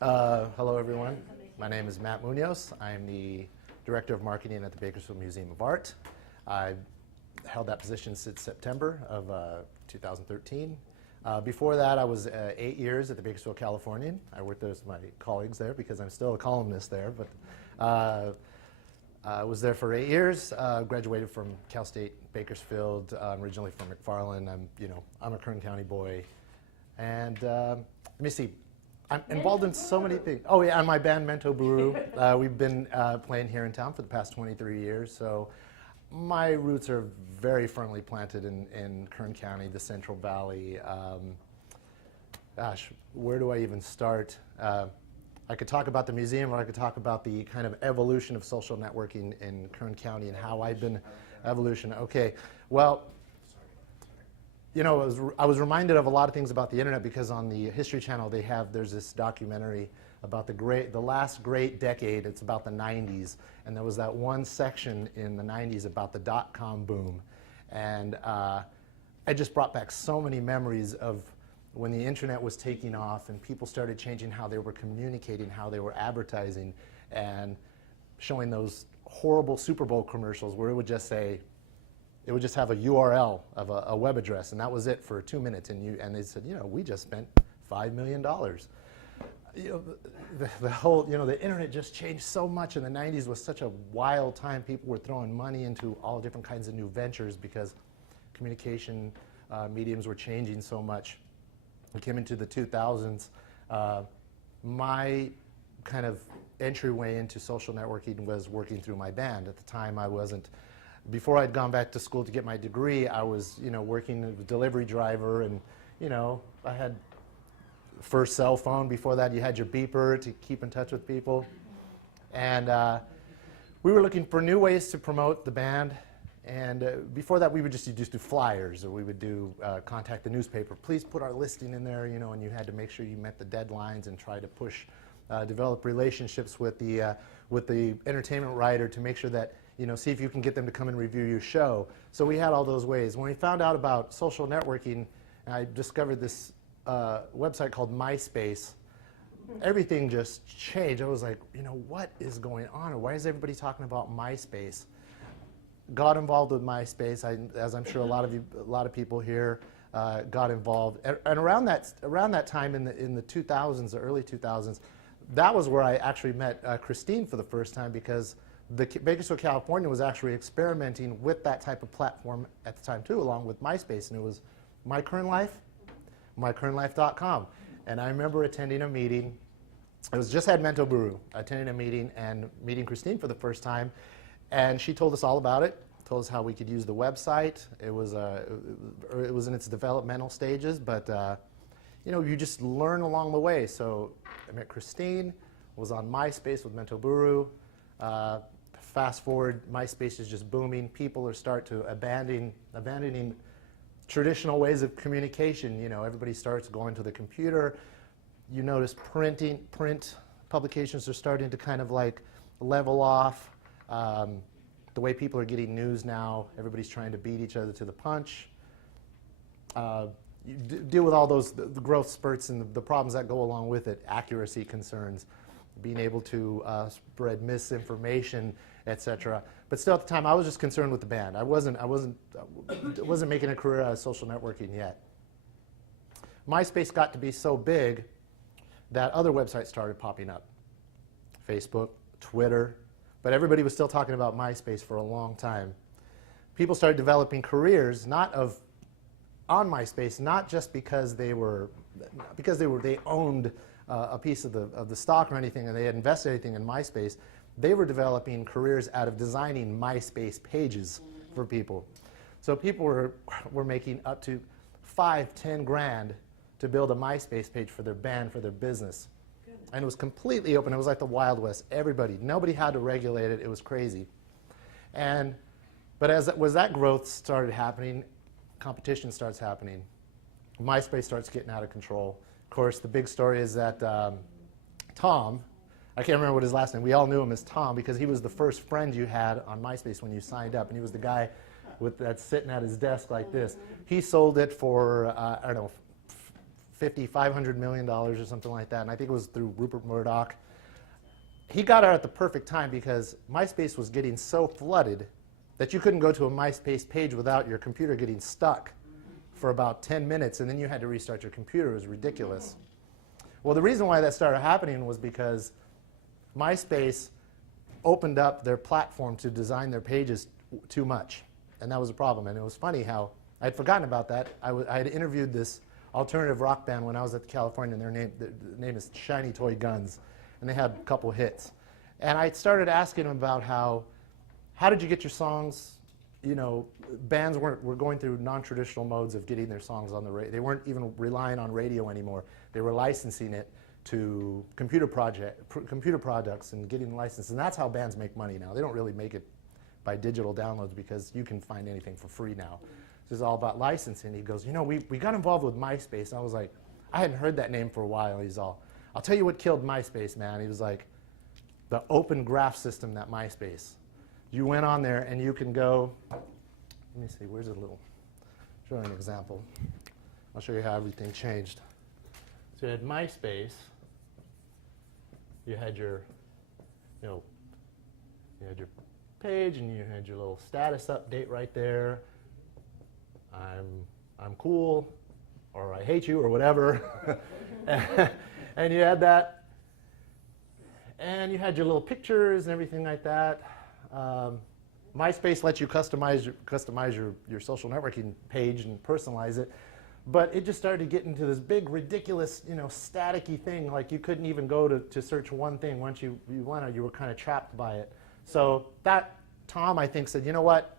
Hello, everyone. My name is Matt Munoz. I'm the Director of Marketing at the Bakersfield Museum of Art. I've held that position since September of 2013. Before that, I was 8 years at the Bakersfield Californian. I worked there with my colleagues there because I'm still a columnist there. But I was there for 8 years. Graduated from Cal State Bakersfield. I'm originally from McFarland. I'm a Kern County boy. And let me see. I'm involved in so many things. Oh yeah, and my band Mento Buru. We've been playing here in town for the past 23 years. So my roots are very firmly planted in Kern County, the Central Valley. Gosh, where do I even start? I could talk about the museum, or I could talk about the kind of evolution of social networking in Kern County and how I've been evolution. Okay, well, you know, I was reminded of a lot of things about the internet because on the History Channel there's this documentary about the last great decade. It's about the 90s, and there was that one section in the 90s about the dot-com boom, and it just brought back so many memories of when the internet was taking off and people started changing how they were communicating, how they were advertising, and showing those horrible Super Bowl commercials where it would just have a URL of a web address, and that was it for 2 minutes. And they said, we just spent $5 million. The whole, the internet just changed so much. In the 90s was such a wild time. People were throwing money into all different kinds of new ventures because communication mediums were changing so much. We came into the 2000s. My kind of entryway into social networking was working through my band. At the time, before I'd gone back to school to get my degree, I was, working as a delivery driver, and, I had the first cell phone. Before that, you had your beeper to keep in touch with people. And we were looking for new ways to promote the band. And before that, we would just do flyers, or we would contact the newspaper. Please put our listing in there, and you had to make sure you met the deadlines and try to push, develop relationships with the entertainment writer to make sure that, see if you can get them to come and review your show. So we had all those ways. When we found out about social networking, I discovered this website called MySpace. Everything just changed. I was like, what is going on? Or why is everybody talking about MySpace? Got involved with MySpace, as I'm sure a lot of people here got involved. And around that time in the 2000s, the early 2000s, that was where I actually met Christine for the first time, because the Bakersfield California was actually experimenting with that type of platform at the time too, along with MySpace, and it was My Current Life, MyCurrentLife.com. And I remember attending a meeting. I was just had Mento Buru, attending a meeting and meeting Christine for the first time, and she told us all about it. Told us how we could use the website. It was in its developmental stages, but you just learn along the way. So I met Christine, was on MySpace with Mento Buru. Fast forward, MySpace is just booming. People start to abandoning traditional ways of communication. Everybody starts going to the computer. You notice print publications are starting to kind of like level off. The way people are getting news now, everybody's trying to beat each other to the punch. You deal with all those the growth spurts and the problems that go along with it, accuracy concerns, being able to spread misinformation, etc. But still, at the time, I was just concerned with the band. I wasn't making a career out of social networking yet. MySpace got to be so big that other websites started popping up. Facebook, Twitter, but everybody was still talking about MySpace for a long time. People started developing careers on MySpace, not just because they owned a piece of the stock or anything, and they had invested anything in MySpace. They were developing careers out of designing MySpace pages for people. So people were making up to $5-10 grand to build a MySpace page for their band, for their business. And it was completely open. It was like the Wild West. Nobody had to regulate it. It was crazy. But as that growth started happening, competition starts happening. MySpace starts getting out of control. Of course, the big story is that Tom, I can't remember what his last name, we all knew him as Tom because he was the first friend you had on MySpace when you signed up, and he was the guy that's sitting at his desk like this. He sold it for, I don't know, $500 million or something like that, and I think it was through Rupert Murdoch. He got out at the perfect time because MySpace was getting so flooded that you couldn't go to a MySpace page without your computer getting stuck for about 10 minutes, and then you had to restart your computer. It was ridiculous. Well, the reason why that started happening was because MySpace opened up their platform to design their pages too much, and that was a problem. And it was funny how I'd forgotten about that. I had interviewed this alternative rock band when I was at California, and their name is Shiny Toy Guns, and they had a couple hits. And I started asking them about how did you get your songs? You know, bands were going through non-traditional modes of getting their songs on the radio. They weren't even relying on radio anymore. They were licensing it to computer products and getting licensed. And that's how bands make money now. They don't really make it by digital downloads because you can find anything for free now. This is all about licensing. He goes, you know, we got involved with MySpace. I was like, I hadn't heard that name for a while. He's all, I'll tell you what killed MySpace, man. He was like, the open graph system that MySpace. You went on there and you can go, let me see, where's a little, show you an example. I'll show you how everything changed. So you had MySpace, you had your, you had your page and you had your little status update right there. I'm cool, or I hate you, or whatever. And you had that, and you had your little pictures and everything like that. MySpace lets you customize your social networking page and personalize it, but it just started to get into this big, ridiculous, staticky thing. Like you couldn't even go to search one thing. Once you went, you were kind of trapped by it. So that Tom, I think, said, you know what?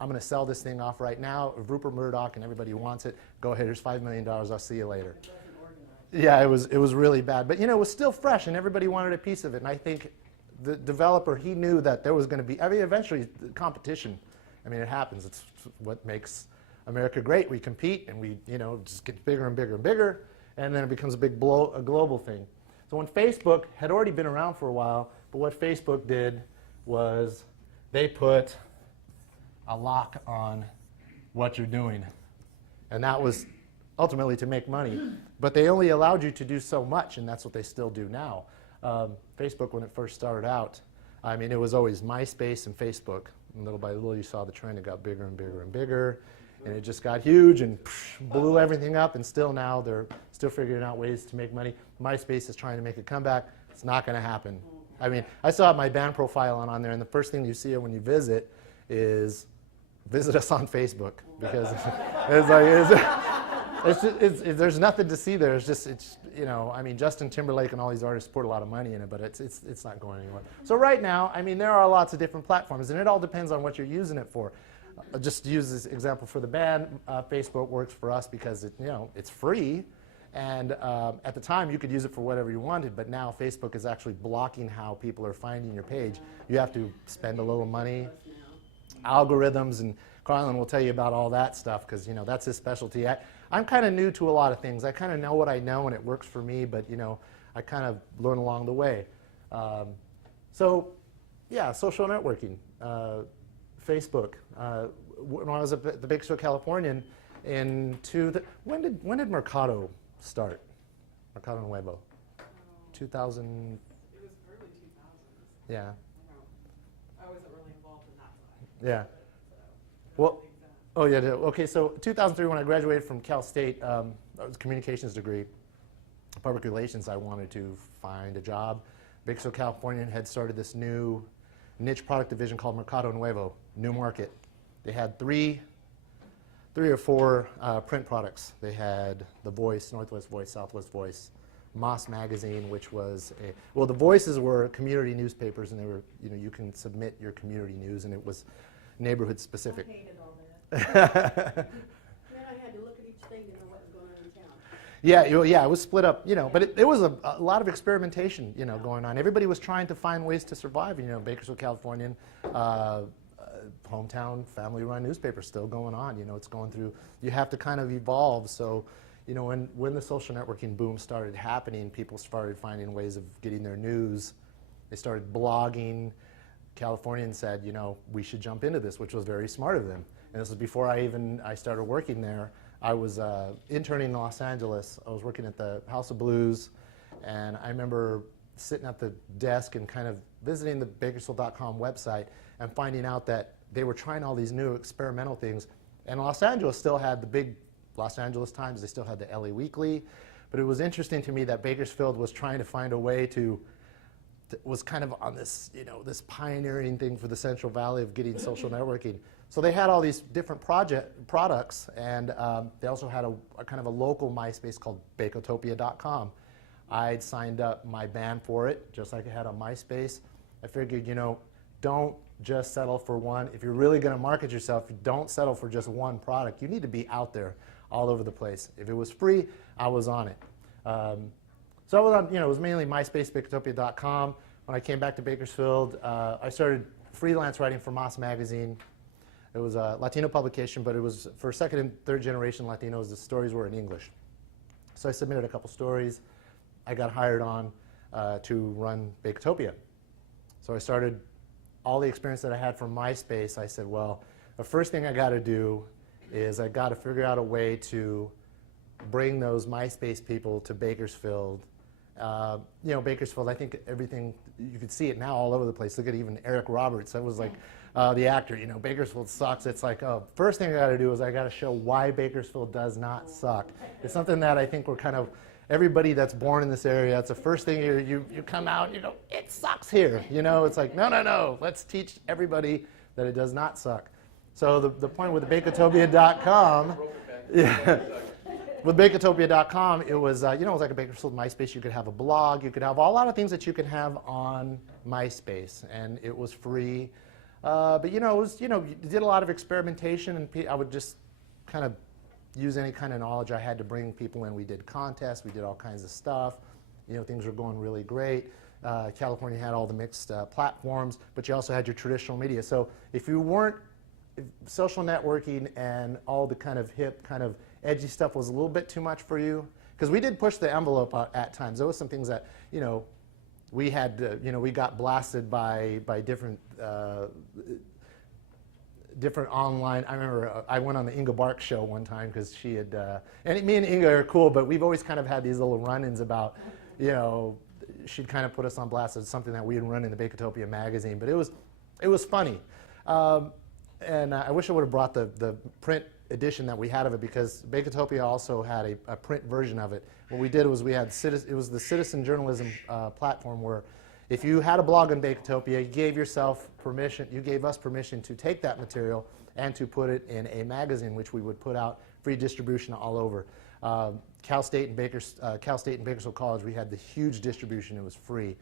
I'm going to sell this thing off right now. If Rupert Murdoch and everybody wants it, go ahead. Here's $5 million. I'll see you later. Yeah, it was really bad, but it was still fresh, and everybody wanted a piece of it. And I think the developer, he knew that there was going to be, eventually competition. It happens. It's what makes America great. We compete, and we, just get bigger and bigger and bigger, and then it becomes a global thing. So when Facebook had already been around for a while, but what Facebook did was they put a lock on what you're doing, and that was ultimately to make money. But they only allowed you to do so much, and that's what they still do now. Facebook, when it first started out, it was always MySpace and Facebook. And little by little, you saw the trend. It got bigger and bigger and bigger, and it just got huge and blew everything up. And still now, they're still figuring out ways to make money. MySpace is trying to make a comeback. It's not going to happen. I still have my band profile on there, and the first thing you see when you visit is visit us on Facebook, because it's like there's nothing to see there. Justin Timberlake and all these artists poured a lot of money in it, but it's not going anywhere. So right now, there are lots of different platforms, and it all depends on what you're using it for. Just to use this example for the band, Facebook works for us because it's free, and at the time you could use it for whatever you wanted, but now Facebook is actually blocking how people are finding your page. You have to spend a little money. Algorithms, and Carlin will tell you about all that stuff because that's his specialty. I'm kind of new to a lot of things. I kind of know what I know and it works for me, but I kind of learn along the way. So yeah, social networking, Facebook. When I was at the Bakersfield, California, when did Mercado start? Mercado Nuevo, 2000. It was early 2000s. Yeah. I wasn't really involved in that side. Yeah. Well, oh yeah. Okay, so 2003, when I graduated from Cal State, I was a communications degree, public relations. I wanted to find a job. Bakersfield, California had started this new niche product division called Mercado Nuevo, new market. They had three or four print products. They had The Voice, Northwest Voice, Southwest Voice, Moss Magazine, which was the Voices were community newspapers, and they were, you can submit your community news, and it was neighborhood specific. I hated all that. Then I had to look at each thing to know what was going on in town. Yeah, it was split up, but it was a lot of experimentation, going on. Everybody was trying to find ways to survive. Bakersfield, Californian, hometown, family-run newspaper still going on. It's going through. You have to kind of evolve. So, when the social networking boom started happening, people started finding ways of getting their news. They started blogging. Californians said, we should jump into this, which was very smart of them. And this was before I started working there. I was interning in Los Angeles. I was working at the House of Blues, and I remember sitting at the desk and kind of visiting the Bakersfield.com website and finding out that they were trying all these new experimental things. And Los Angeles still had the big Los Angeles Times. They still had the LA Weekly. But it was interesting to me that Bakersfield was trying to find a way to was kind of on this, this pioneering thing for the Central Valley of getting social networking. So they had all these different products, and they also had a kind of a local MySpace called Bakeotopia.com. I'd signed up my band for it, just like I had on MySpace. I figured, don't just settle for one. If you're really going to market yourself, don't settle for just one product. You need to be out there all over the place. If it was free, I was on it. So I was on, it was mainly MySpace, Bakeotopia.com. When I came back to Bakersfield, I started freelance writing for Moss Magazine. It was a Latino publication, but it was for second and third generation Latinos. The stories were in English. So I submitted a couple stories. I got hired on to run Bakeotopia. So I started all the experience that I had from MySpace. I said, well, the first thing I got to do is I got to figure out a way to bring those MySpace people to Bakersfield. Bakersfield, I think everything, you could see it now all over the place. Look at even Eric Roberts. That was like the actor, Bakersfield sucks. It's like, first thing I got to do is I got to show why Bakersfield does not suck. It's something that I think we're kind of, everybody that's born in this area, it's the first thing you come out and you go, it sucks here. It's like, no, let's teach everybody that it does not suck. So the point with Bakeotopia.com, yeah. With Bakeotopia.com, it was, it was like a Bakersfield MySpace. You could have a blog. You could have a lot of things that you could have on MySpace, and it was free. But, it was, you did a lot of experimentation, and I would just kind of use any kind of knowledge I had to bring people in. We did contests. We did all kinds of stuff. Things were going really great. California had all the mixed platforms, but you also had your traditional media. So if you weren't, social networking and all the kind of hip, kind of edgy stuff was a little bit too much for you, because we did push the envelope at times. There was some things that, we had, we got blasted by different different online. I remember I went on the Inga Bark show one time because she had, and me and Inga are cool, but we've always kind of had these little run-ins about, she'd kind of put us on blast as something that we had run in the Bakeotopia magazine, but it was funny. And I wish I would have brought the print edition that we had of it, because Bakeotopia also had a print version of it. What we did was we had, it was the citizen journalism platform, where if you had a blog on Bakeotopia, you gave yourself permission, you gave us permission to take that material and to put it in a magazine, which we would put out free distribution all over. Cal State and Bakersfield College, we had the huge distribution. It was free.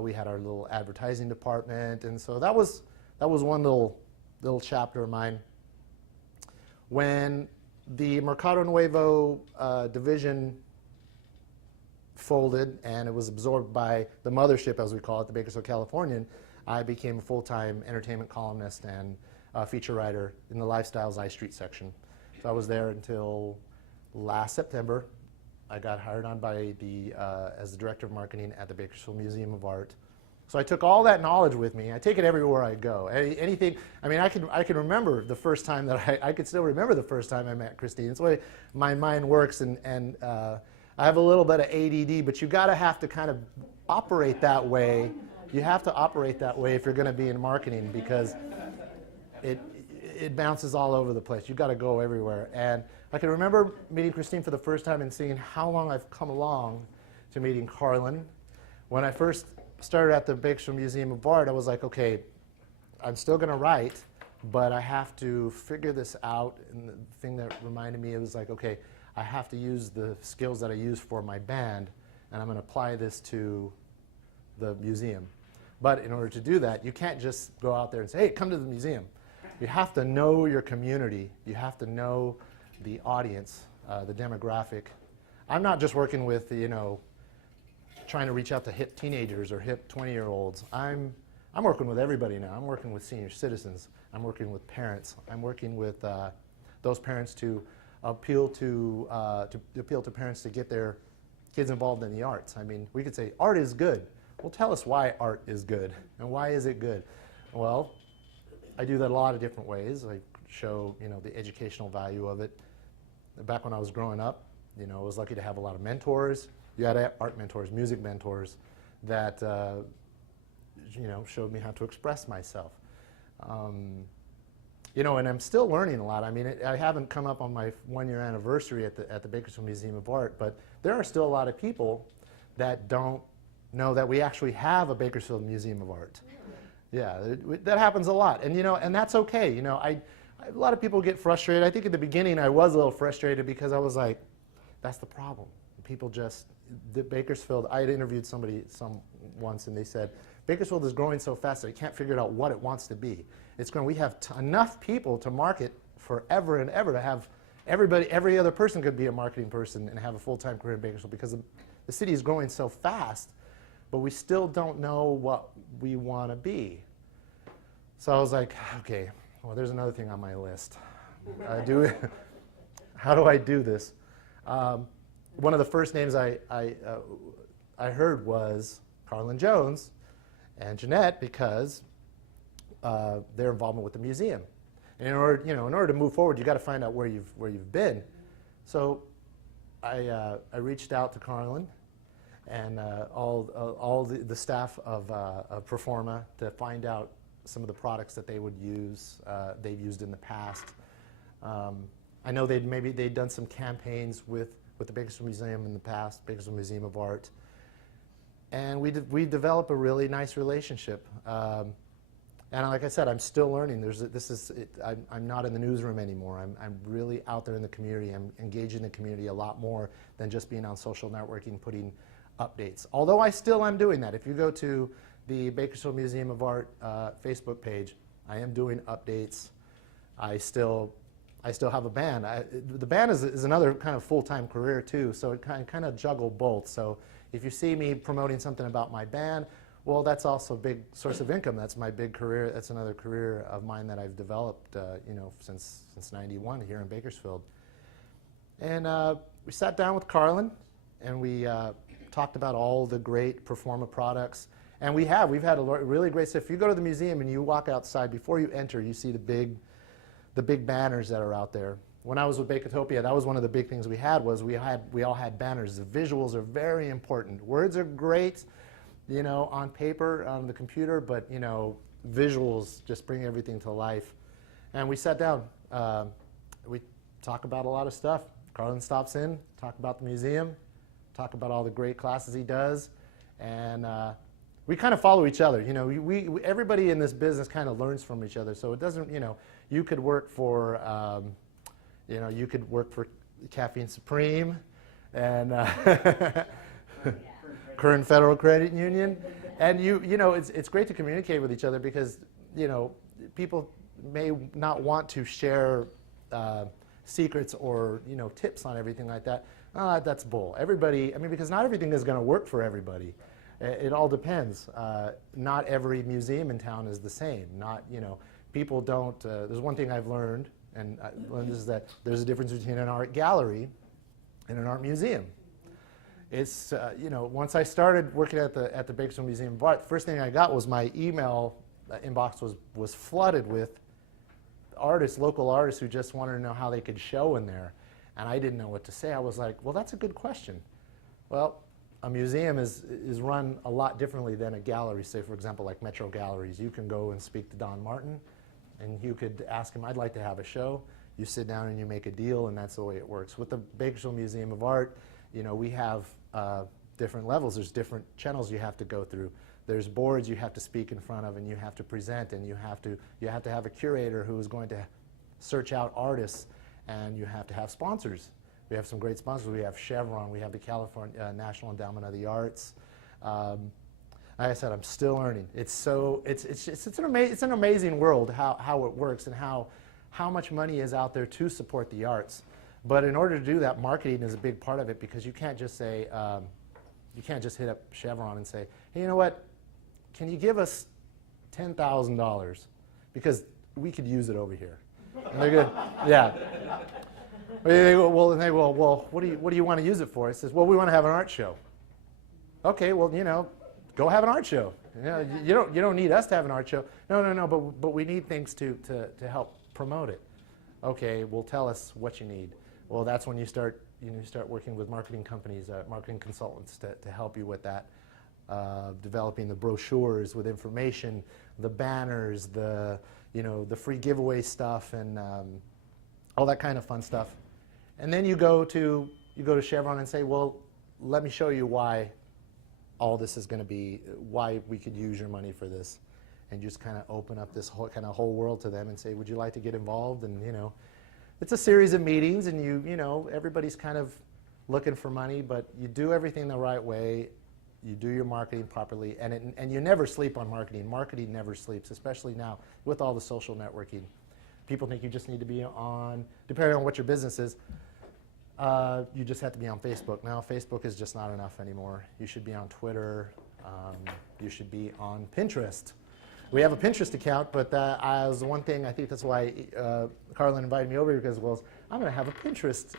We had our little advertising department, and so that was one little chapter of mine. When the Mercado Nuevo division folded and it was absorbed by the mothership, as we call it, the Bakersfield Californian, I became a full-time entertainment columnist and feature writer in the Lifestyles I Street section. So I was there until last September. I got hired on by as the director of marketing at the Bakersfield Museum of Art. So I took all that knowledge with me. I take it everywhere I go. Anything. I mean, I can remember the first time that I could still remember the first time I met Christine. It's the way my mind works, and I have a little bit of ADD, but you gotta have to kind of operate that way. You have to operate that way if you're going to be in marketing, because it bounces all over the place. You got to go everywhere. And I can remember meeting Christine for the first time and seeing how long I've come along to meeting Carlin. When I first started at the Bakersfield Museum of Art, I was like, okay, I'm still going to write, but I have to figure this out. And the thing that reminded me, it was like, okay, I have to use the skills that I use for my band, and I'm going to apply this to the museum. But in order to do that, you can't just go out there and say, hey, come to the museum. You have to know your community. You have to know the audience, the demographic. I'm not just working with, trying to reach out to hip teenagers or hip 20-year-olds. I'm working with everybody now. I'm working with senior citizens. I'm working with parents. I'm working with those parents to appeal to parents to get their kids involved in the arts. I mean, we could say art is good. Well, tell us why art is good, and why is it good? Well, I do that a lot of different ways. I show, the educational value of it. back when I was growing up, I was lucky to have a lot of mentors. You had art mentors, music mentors that showed me how to express myself. And I'm still learning a lot. I mean, I haven't come up on my 1-year anniversary at the Bakersfield Museum of Art, but there are still a lot of people that don't know that we actually have a Bakersfield Museum of Art. Yeah, that happens a lot, and and that's okay. A lot of people get frustrated. I think at the beginning I was a little frustrated because I was like, that's the problem. People the Bakersfield. I had interviewed somebody once, and they said Bakersfield is growing so fast that I can't figure out what it wants to be. It's growing. We have enough people to market forever and ever to have everybody. Every other person could be a marketing person and have a full-time career in Bakersfield because the city is growing so fast, but we still don't know what we want to be. So I was like, okay, well, there's another thing on my list. How do I do this? One of the first names I heard was Carlin Jones and Jeanette because their involvement with the museum. And in order to move forward, you got to find out where you've been. So I reached out to Carlin and all the staff of Proforma to find out some of the products that they would use, they've used in the past. I know they'd done some campaigns with the Bakersfield Museum in the past, Bakersfield Museum of Art, and we developed a really nice relationship. And like I said, I'm still learning. I'm not in the newsroom anymore. I'm really out there in the community. I'm engaging the community a lot more than just being on social networking, putting updates. Although I still am doing that. If you go to the Bakersfield Museum of Art Facebook page, I am doing updates. I still have a band. The band is another kind of full-time career too, so it kind of juggle both. So if you see me promoting something about my band, well, that's also a big source of income. That's my big career. That's another career of mine that I've developed, since '91 here in Bakersfield. And we sat down with Carlin, and we talked about all the great Proforma products. And we've had a really great stuff. If you go to the museum and you walk outside, before you enter, you see the big banners that are out there. When I was with Baketopia, that was one of the big things we had. We all had banners. The visuals are very important. Words are great, on paper, on the computer, but visuals just bring everything to life. And we sat down. We talk about a lot of stuff. Carlin stops in, talk about the museum, talk about all the great classes he does, and we kind of follow each other. Everybody in this business kind of learns from each other. So it doesn't, you could work for, Caffeine Supreme and Current Federal Credit Union, and it's great to communicate with each other because people may not want to share secrets or tips on everything like that. That's bull. Everybody, because not everything is going to work for everybody. It all depends. Not every museum in town is the same. People don't. There's one thing I've learned, and I learned is that there's a difference between an art gallery and an art museum. It's once I started working at the Bakersfield Museum of Art, the first thing I got was my email inbox was flooded with local artists who just wanted to know how they could show in there, and I didn't know what to say. I was like, well, that's a good question. Well, a museum is run a lot differently than a gallery. Say, for example, like Metro Galleries. You can go and speak to Don Martin, and you could ask him, I'd like to have a show. You sit down and you make a deal, and that's the way it works. With the Bakersfield Museum of Art, we have different levels. There's different channels you have to go through. There's boards you have to speak in front of, and you have to present, and you have to have a curator who is going to search out artists, and you have to have sponsors. We have some great sponsors. We have Chevron. We have the California National Endowment of the Arts. Like I said, I'm still learning. It's an amazing world how it works and how much money is out there to support the arts. But in order to do that, marketing is a big part of it because you can't just say, you can't just hit up Chevron and say, hey, you know what? Can you give us $10,000 because we could use it over here? And they're good. Yeah. They go, well, what do you want to use it for? It says, well, we want to have an art show. Okay, well, go have an art show. You don't need us to have an art show. No, but we need things to help promote it. Okay, well, tell us what you need. Well, that's when you start working with marketing companies, marketing consultants to help you with that, developing the brochures with information, the banners, the free giveaway stuff, and all that kind of fun stuff. And then you go to Chevron and say, well, let me show you why all this is going to be, why we could use your money for this, and just kind of open up this whole world to them and say, would you like to get involved? And it's a series of meetings, and everybody's kind of looking for money, but you do everything the right way, you do your marketing properly, and you never sleep on marketing. Marketing never sleeps, especially now with all the social networking. People think you just need to be on, depending on what your business is, you just have to be on Facebook. Now, Facebook is just not enough anymore. You should be on Twitter. You should be on Pinterest. We have a Pinterest account, but as one thing, I think that's why Carlin invited me over here, because, well, I'm going to have a Pinterest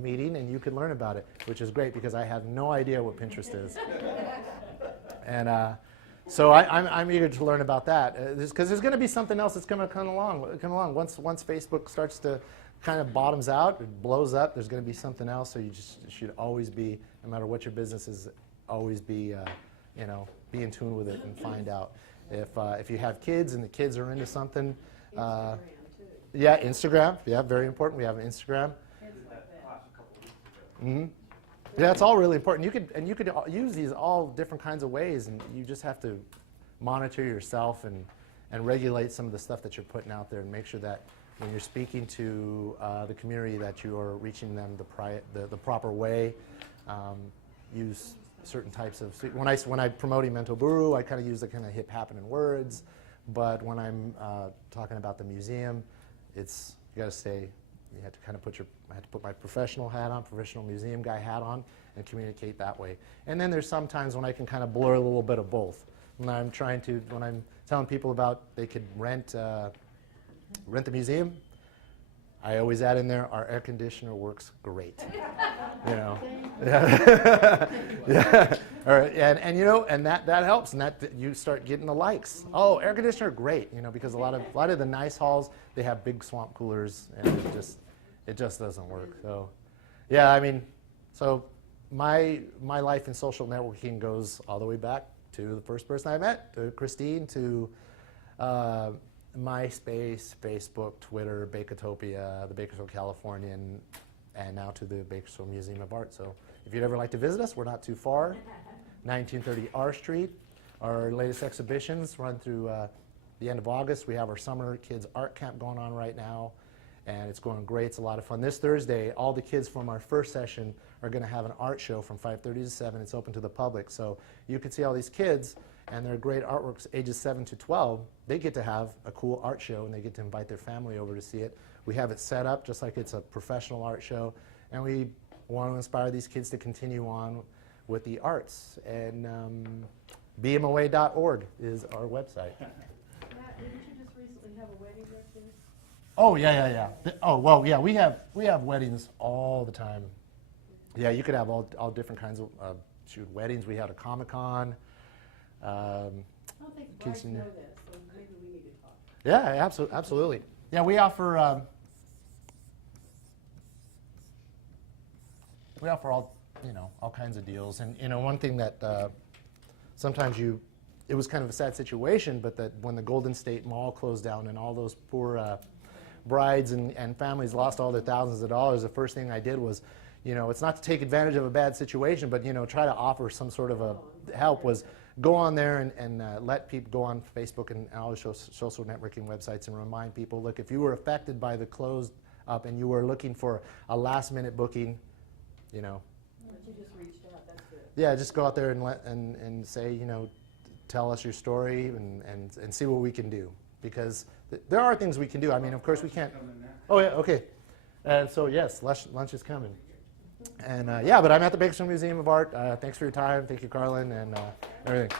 meeting, and you can learn about it, which is great, because I have no idea what Pinterest is. And so I'm eager to learn about that, because there's going to be something else that's going to come along. Once Facebook starts to kind of bottoms out, it blows up, there's going to be something else. So you just should always be, no matter what your business is, always be, be in tune with it and find out. If you have kids and the kids are into something, Instagram, too. yeah, Instagram, yeah, very important. We have an Instagram. Kids like that. Mm-hmm. Yeah, it's all really important. You could use these all different kinds of ways, and you just have to monitor yourself and regulate some of the stuff that you're putting out there, and make sure that when you're speaking to the community that you are reaching them the proper way. Use certain types of, when I'm promoting Mento Buru, I kind of use the kind of hip happening words, but when I'm talking about the museum, you have to kind of I have to put my professional hat on, professional museum guy hat on, and communicate that way. And then there's sometimes when I can kind of blur a little bit of both. When I'm telling people about they could rent the museum, I always add in there, our air conditioner works great. Yeah. Yeah. All right. And that helps, and that you start getting the likes. Oh, air conditioner, great. Because a lot of the nice halls, they have big swamp coolers, and it just doesn't work. So, yeah, so my life in social networking goes all the way back to the first person I met, to Christine, to MySpace, Facebook, Twitter, Bakertopia, the Bakersfield Californian, and now to the Bakersfield Museum of Art. So if you'd ever like to visit us, we're not too far. 1930 R Street. Our latest exhibitions run through the end of August. We have our summer kids art camp going on right now, and it's going great. It's a lot of fun. This Thursday, all the kids from our first session are going to have an art show from 5:30 to 7. It's open to the public. So you can see all these kids and their great artworks, ages 7 to 12. They get to have a cool art show, and they get to invite their family over to see it. We have it set up just like it's a professional art show, and we want to inspire these kids to continue on with the arts. And bmoa.org is our website. Matt, didn't you just recently have a wedding up there? Oh, yeah. Oh, well, yeah, we have weddings all the time. Yeah, you could have all different kinds of weddings. We had a Comic-Con. I don't think brides know that, so maybe we need to talk. Yeah, absolutely. Yeah, we offer all kinds of deals. And one thing that sometimes it was kind of a sad situation, but that when the Golden State Mall closed down and all those poor brides and families lost all their thousands of dollars, the first thing I did was, it's not to take advantage of a bad situation, but try to offer some sort of a help, was go on there and let people go on Facebook and all the social networking websites and remind people, look, if you were affected by the closed up and you were looking for a last-minute booking, But you just reached out, that's good. yeah, just go out there and say, tell us your story and see what we can do. Because there are things we can do. Of course we can't. Oh, yeah, okay. And so, yes, lunch is coming. And yeah, but I'm at the Bakersfield Museum of Art. Thanks for your time. Thank you, Carlin, and everything.